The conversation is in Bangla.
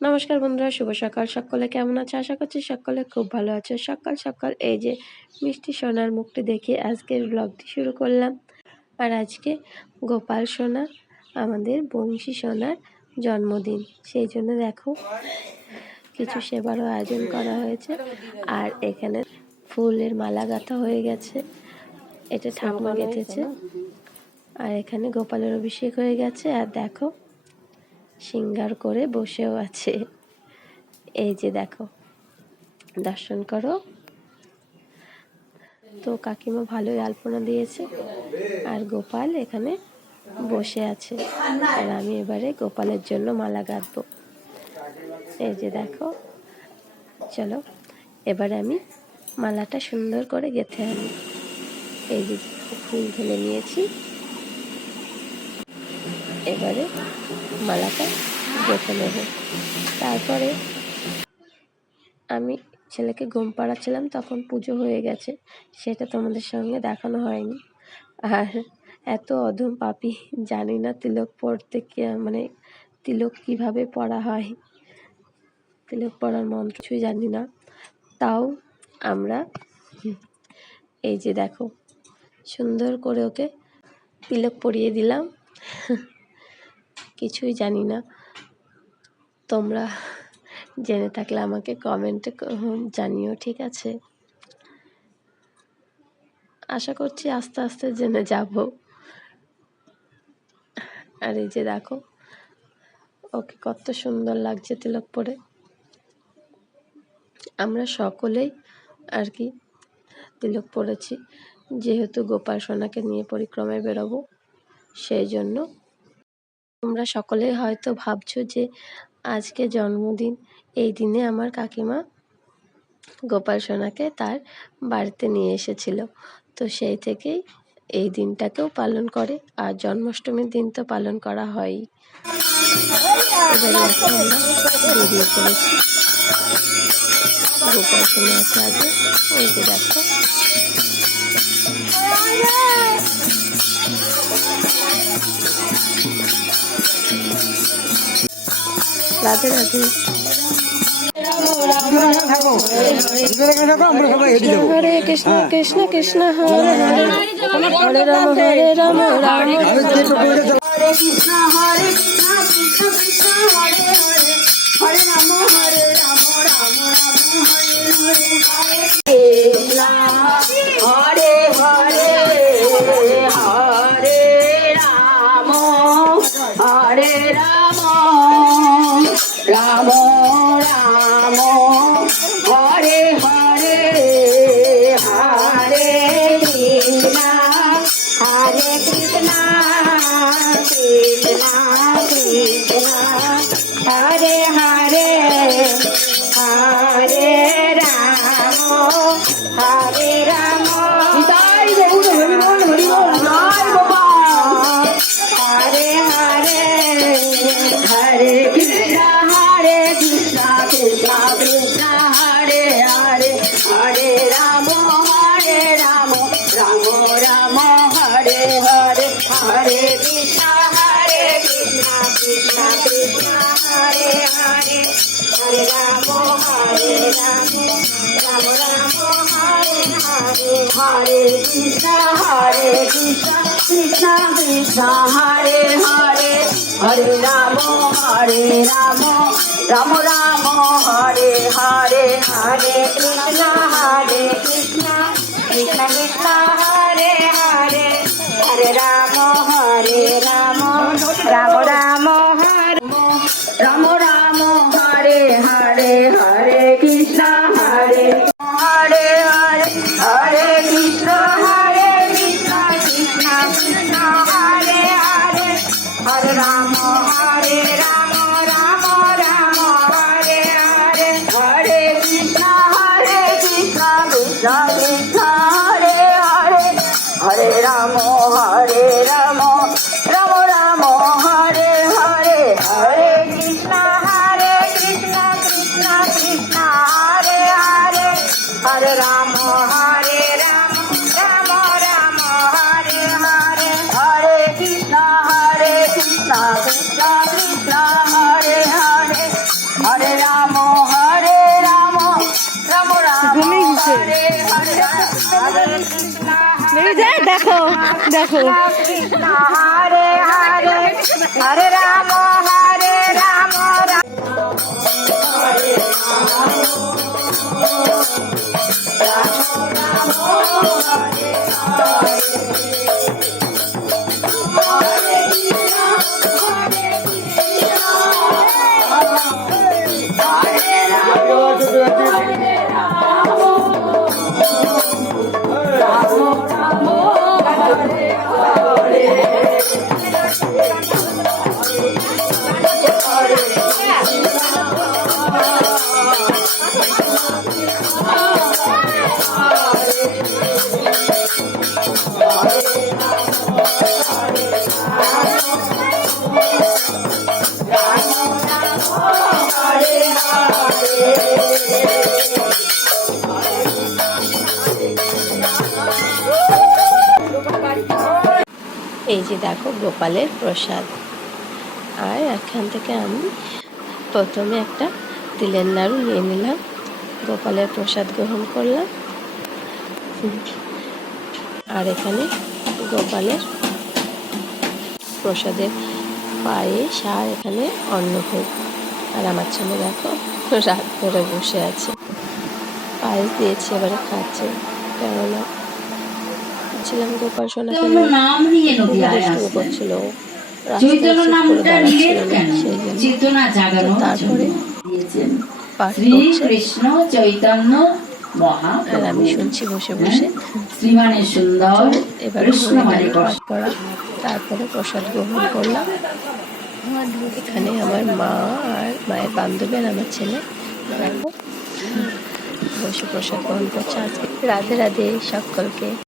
নমস্কার বন্ধুরা, শুভ সকাল। সকলে কেমন আছে? আশা করছি সকলে খুব ভালো আছে। সকাল সকাল এই যে মিষ্টি সোনার মুখটি দেখে আজকের ব্লগটি শুরু করলাম। আর আজকে গোপাল সোনা, আমাদের বংশী সোনার জন্মদিন, সেই জন্য দেখো কিছু সেবারও আয়োজন করা হয়েছে। আর এখানে ফুলের মালা গাঁথা হয়ে গেছে, এটা ঠাকুমা গেঁথেছে। আর এখানে গোপালের অভিষেক হয়ে গেছে। আর দেখো সিঙ্গার করে বসেও আছে। এই যে দেখো, দর্শন করো। তো কাকিমা ভালোই আলপনা দিয়েছে। আর গোপাল এখানে বসে আছে। আর আমি এবারে গোপালের জন্য মালা গাঁথবো। এই যে দেখো, চলো এবারে আমি মালাটা সুন্দর করে গেঁথে আনি। এই যে ফুল ঢেলে নিয়েছি, এবারে মালাটা গেঁথে নেব। তারপরে আমি ছেলেকে ঘুম পাড়াচ্ছিলাম, তখন পুজো হয়ে গেছে, সেটা তোমাদের সঙ্গে দেখানো হয়নি। আর এত অধম পাপি, জানি না তিলক পড়তে মানে তিলক কিভাবে পড়া হয়, তিলক পড়ার মন্ত্র কিছুই জানি না। তাও আমরা এই যে দেখো সুন্দর করে ওকে তিলক পরিয়ে দিলাম। কিছুই জানি না, তোমরা জেনে থাকলে আমাকে কমেন্টে জানিও, ঠিক আছে? আশা করছি আস্তে আস্তে জেনে যাব। আর এই যে দেখো ওকে কত সুন্দর লাগছে তিলক পরে। আমরা সকলেই আর কি তিলক পরেছি, যেহেতু গোপাল সোনাকে নিয়ে পরিক্রমায় বেরোবো, সেই জন্য। তোমরা সকলেই হয়তো ভাবছো যে আজকে জন্মদিন, এই দিনে আমার কাকিমা গোপাল সোনাকে তার বাড়িতে নিয়ে এসেছিল। তো সেই থেকেই এই দিনটাকেও পালন করে। আর জন্মাষ্টমীর দিন তো পালন করা হয়ই। এবারে এখন আমরা বেরিয়ে পড়েছি। গোপাল সোনা আছে আগে, ওই যে দেখো। রাধে রাধে। হরে কৃষ্ণ কৃষ্ণ কৃষ্ণ হরে হরে, হরে রাম রাম রাম হরে কৃষ্ণ হরে কৃষ্ণ কৃষ্ণ কৃষ্ণ হরে হরে, হরে রাম রাম রাম রাম হরে হরে, হরে হরে হরে রাম হরে রাম, রাম রাম হরে হরে, হরে কৃষ্ণ হরে কৃষ্ণ কৃষ্ণ কৃষ্ণ হরে হরে, হরে রাম হরে রাম, হরে হরে হরে কৃষ্ণ কৃষ্ণ কৃষ্ণ কৃষ্ণ হরে হরে, হরে রাম রাম রাম হরে হরে, হরে কৃষ্ণ কৃষ্ণ কৃষ্ণ হরে হরে, হরে রাম রাম রাম হরে হরে, হরে কৃষ্ণ কৃষ্ণ কৃষ্ণ হরে হরে, হরে রাম রাম রাম হরে হরে, হরে কৃষ্ণ কৃষ্ণ কৃষ্ণ কৃষ্ণ হরে হরে, হরে রাম রাম রাম হরে, রাম রাম হরে হরে, হরে কৃষ্ণ হরে হরে, হরে কৃষ্ণ কৃষ্ণ কৃষ্ণ কৃষ্ণ হরে হরে, হরে রাম রাম রাম হরে হরে, হরে কৃষ্ণ কৃষ্ণ কৃষ্ণ কৃষ্ণ হরে হরে, হরে রাম রাম রাম হরে হরে, হরে কৃষ্ণ কৃষ্ণ কৃষ্ণ কৃষ্ণ হরে হরে, হরে রাম রাম রাম হরে হরে, হরে কৃষ্ণ কৃষ্ণ কৃষ্ণ কৃষ্ণ হরে হরে, দেখো দেখো কৃষ্ণ হরে হরে হরে রাম এই যে দেখো গোপালের প্রসাদ। আর এখান থেকে আমি প্রথমে একটা তিলের নাড়ু নিয়ে নিলাম, গোপালের প্রসাদ গ্রহণ করলাম। আর এখানে গোপালের প্রসাদের পায়েস আর এখানে অন্নভোগ। আর আমার ছেলে দেখো রাত ধরে বসে আছে, পায়েস দিয়েছি এবারে খাচ্ছে। কেননা ছিলাম গোপাল সোনাকে দুষ্টুমি করছিল, তারপরে পাঠ কৃষ্ণ চৈতন্য আর আমি শুনছি বসে বসে। শ্রীমানের সুন্দর এবার পাঠ করা, তারপরে প্রসাদ গ্রহণ করলাম। এখানে আমার মা আর মায়ের বান্ধবী আর আমার ছেলে দেখো বসে প্রসাদ গ্রহণ করছে। আজকে রাধে রাধে সকলকে।